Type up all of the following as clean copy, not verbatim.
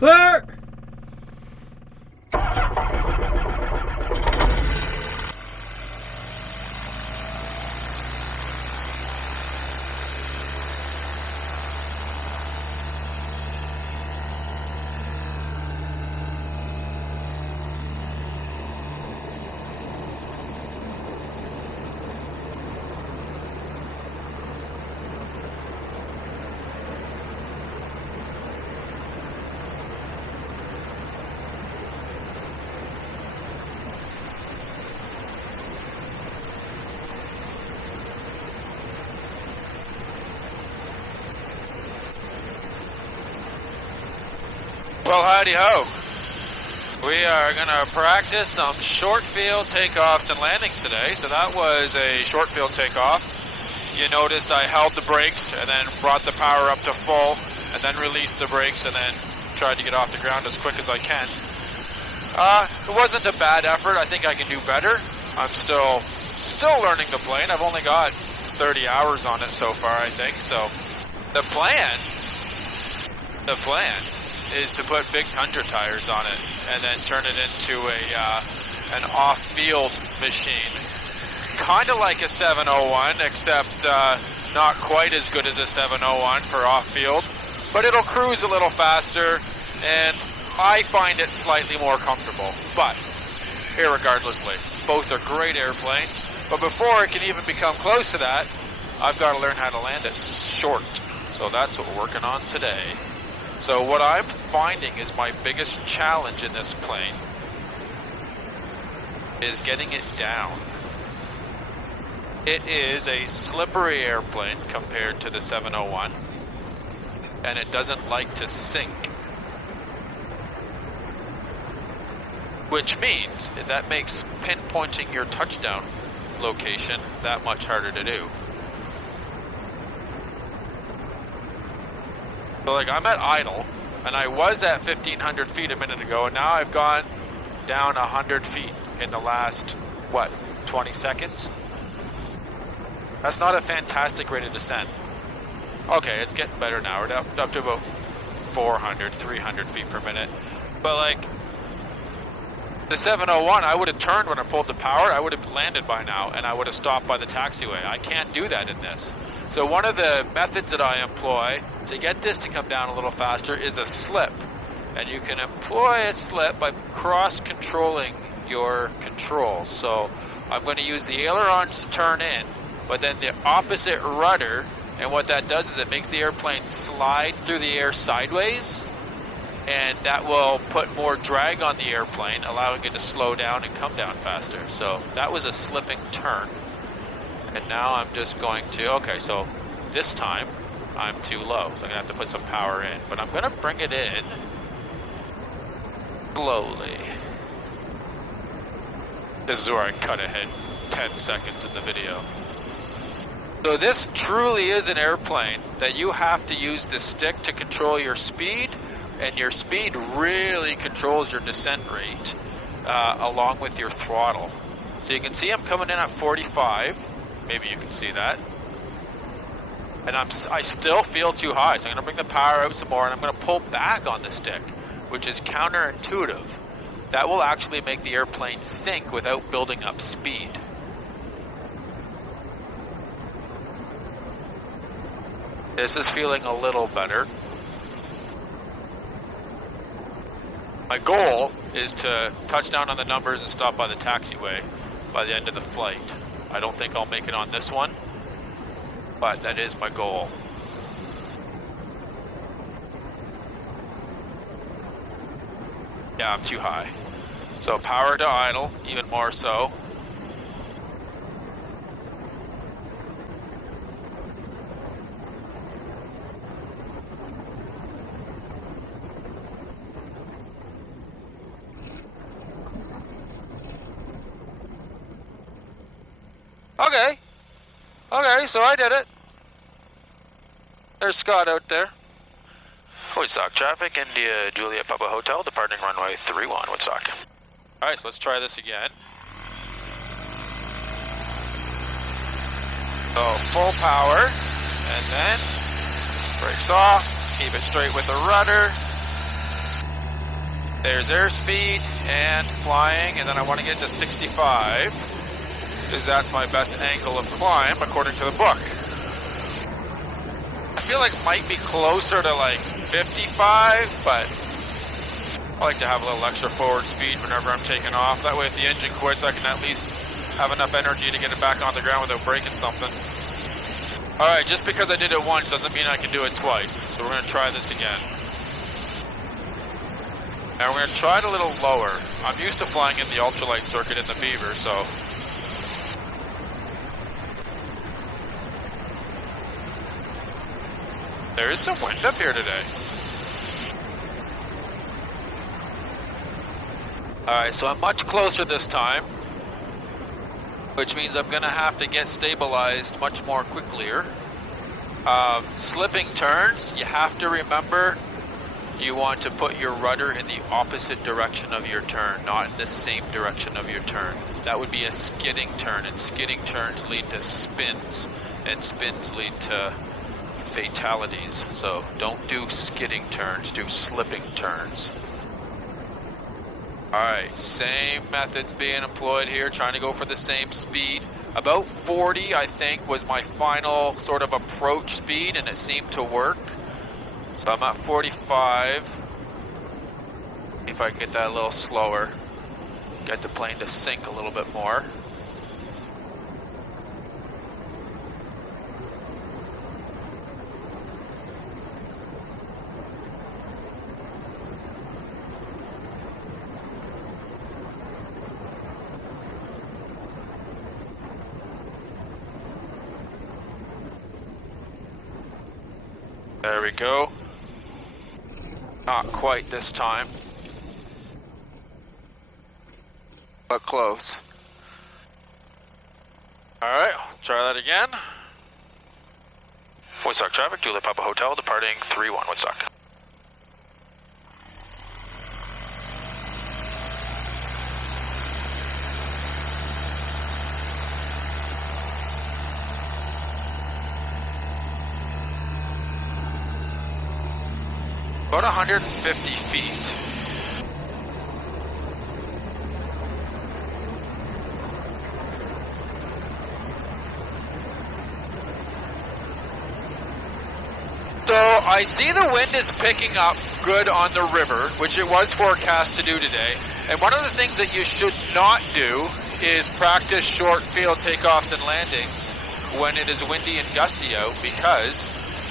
Clear! Well, howdy ho. We are going to practice some short field takeoffs and landings today. So that was a short field takeoff. You noticed I held the brakes and then brought the power up to full and then released the brakes and then tried to get off the ground as quick as I can. It wasn't a bad effort. I think I can do better. I'm still learning the plane. I've only got 30 hours on it so far, I think. So the plan is to put big Tundra tires on it and then turn it into an off-field machine. Kind of like a 701, except not quite as good as a 701 for off-field, but it'll cruise a little faster, and I find it slightly more comfortable. But, irregardlessly, both are great airplanes, but before it can even become close to that, I've got to learn how to land it short. So that's what we're working on today. So what I'm finding is my biggest challenge in this plane is getting it down. It is a slippery airplane compared to the 701, and it doesn't like to sink. Which means that makes pinpointing your touchdown location that much harder to do. So like I'm at idle, and I was at 1,500 feet a minute ago, and now I've gone down 100 feet in the last, 20 seconds? That's not a fantastic rate of descent. Okay, it's getting better now. We're up to about 400, 300 feet per minute. But like, the 701, I would have turned when I pulled the power, I would have landed by now, and I would have stopped by the taxiway. I can't do that in this. So one of the methods that I employ to get this to come down a little faster is a slip. And you can employ a slip by cross-controlling your controls. So I'm going to use the ailerons to turn in, but then the opposite rudder, and what that does is it makes the airplane slide through the air sideways, and that will put more drag on the airplane, allowing it to slow down and come down faster. So that was a slipping turn. And now I'm just going to, okay, so this time I'm too low, so I'm going to have to put some power in. But I'm going to bring it in slowly. This is where I cut ahead 10 seconds in the video. So this truly is an airplane that you have to use the stick to control your speed, and your speed really controls your descent rate along with your throttle. So you can see I'm coming in at 45. Maybe you can see that. And I still feel too high, so I'm going to bring the power out some more, and I'm going to pull back on the stick, which is counterintuitive. That will actually make the airplane sink without building up speed. This is feeling a little better. My goal is to touch down on the numbers and stop by the taxiway by the end of the flight. I don't think I'll make it on this one, but that is my goal. Yeah, I'm too high. So power to idle, even more so. Okay, so I did it. There's Scott out there. Woodstock traffic, India Juliet Papa Hotel, departing runway 31, Woodstock. Alright, so let's try this again. So full power, and then brakes off, keep it straight with the rudder, There's airspeed and flying, and then I want to get to 65, because that's my best angle of climb according to the book. I feel like it might be closer to like 55, but I like to have a little extra forward speed whenever I'm taking off. That way if the engine quits, I can at least have enough energy to get it back on the ground without breaking something. Alright, just because I did it once doesn't mean I can do it twice. So we're going to try this again. And we're going to try it a little lower. I'm used to flying in the ultralight circuit in the Beaver, so... There is some wind up here today. Alright, so I'm much closer this time, which means I'm going to have to get stabilized much more quicklier. Slipping turns, you have to remember you want to put your rudder in the opposite direction of your turn, not in the same direction of your turn. That would be a skidding turn, and skidding turns lead to spins, and spins lead to fatalities. So don't do skidding turns, do slipping turns. Alright, same methods being employed here, trying to go for the same speed. About 40, I think, was my final sort of approach speed, and it seemed to work. So I'm at 45. See if I can get that a little slower. Get the plane to sink a little bit more. There we go. Not quite this time, but close. Alright, try that again. Woodstock traffic, Juliet Papa Hotel, departing 3-1 Woodstock. About 150 feet. So I see the wind is picking up good on the river, which it was forecast to do today. And one of the things that you should not do is practice short field takeoffs and landings when it is windy and gusty out, because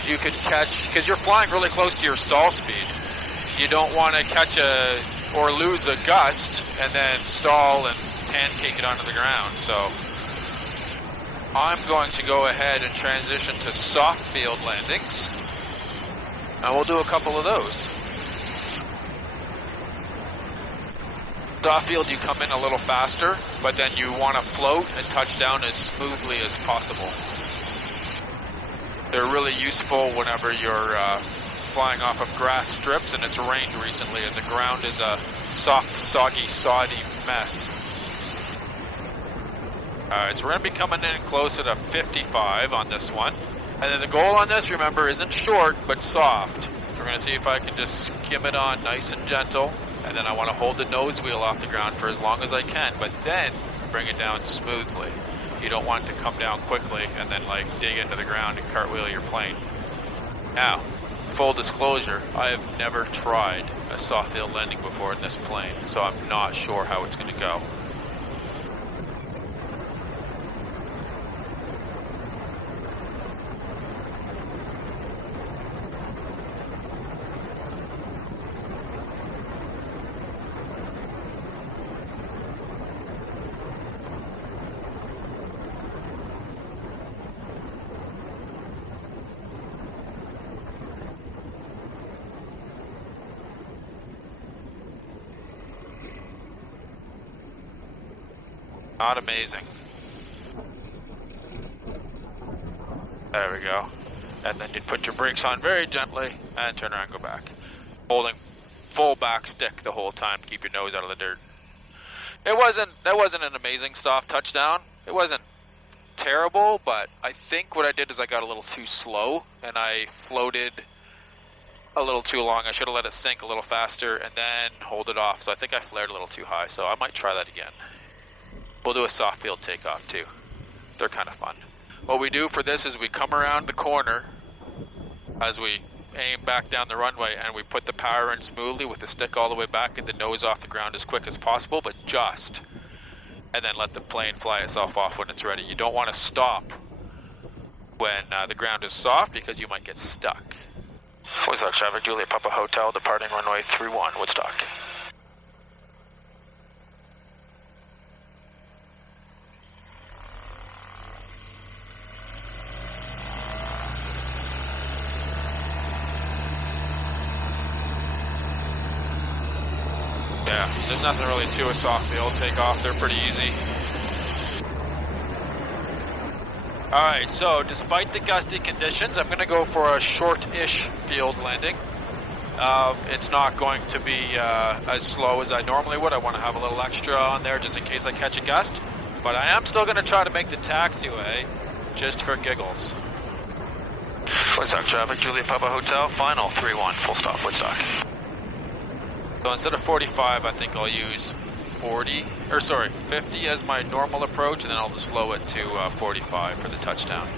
you could catch, because you're flying really close to your stall speed. You don't want to catch or lose a gust and then stall and pancake it onto the ground. So I'm going to go ahead and transition to soft field landings, and we'll do a couple of those. Soft field, you come in a little faster, but then you want to float and touch down as smoothly as possible. They're really useful whenever you're flying off of grass strips and it's rained recently and the ground is a soft, soggy, soddy mess. Alright, so we're going to be coming in closer to 55 on this one. And then the goal on this, remember, isn't short, but soft. So we're going to see if I can just skim it on nice and gentle. And then I want to hold the nose wheel off the ground for as long as I can, but then bring it down smoothly. You don't want it to come down quickly and then like dig into the ground and cartwheel your plane. Now, full disclosure, I have never tried a soft field landing before in this plane, so I'm not sure how it's going to go. Not amazing. There we go. And then you'd put your brakes on very gently and turn around and go back. Holding full back stick the whole time to keep your nose out of the dirt. That wasn't an amazing soft touchdown. It wasn't terrible, but I think what I did is I got a little too slow and I floated a little too long. I should have let it sink a little faster and then hold it off. So I think I flared a little too high, so I might try that again. We'll do a soft field takeoff too. They're kind of fun. What we do for this is we come around the corner as we aim back down the runway, and we put the power in smoothly with the stick all the way back and the nose off the ground as quick as possible, but just. And then let the plane fly itself off when it's ready. You don't want to stop when the ground is soft because you might get stuck. Woodstock traffic, Juliet Papa Hotel, departing runway 31, Woodstock. Yeah, there's nothing really to a soft field takeoff. They're pretty easy. Alright, so despite the gusty conditions, I'm going to go for a short-ish field landing. It's not going to be as slow as I normally would. I want to have a little extra on there just in case I catch a gust. But I am still going to try to make the taxiway just for giggles. Woodstock traffic, Juliet Papa Hotel, final 31, full stop, Woodstock. So instead of 45, I think I'll use 50 as my normal approach, and then I'll just slow it to 45 for the touchdown,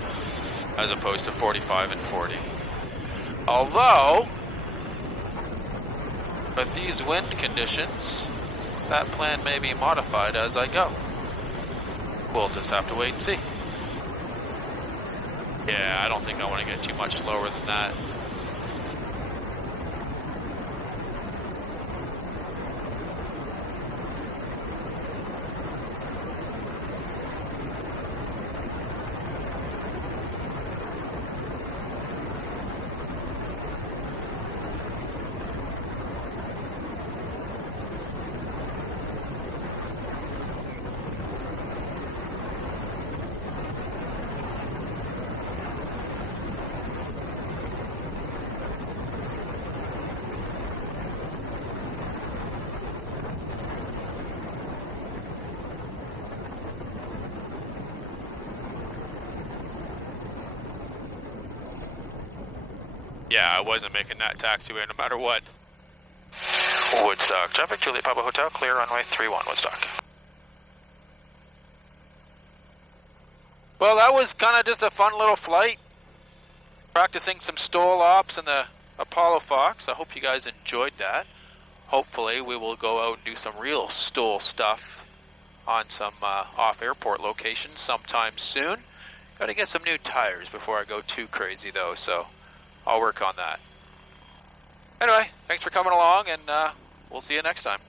as opposed to 45 and 40. Although, with these wind conditions, that plan may be modified as I go. We'll just have to wait and see. Yeah, I don't think I want to get too much slower than that. Yeah, I wasn't making that taxiway no matter what. Woodstock traffic, Juliet Papa Hotel, clear runway 31, Woodstock. Well, that was kind of just a fun little flight. Practicing some STOL ops in the ApolloFox. I hope you guys enjoyed that. Hopefully we will go out and do some real STOL stuff on some off-airport locations sometime soon. Got to get some new tires before I go too crazy though, so I'll work on that. Anyway, thanks for coming along, and we'll see you next time.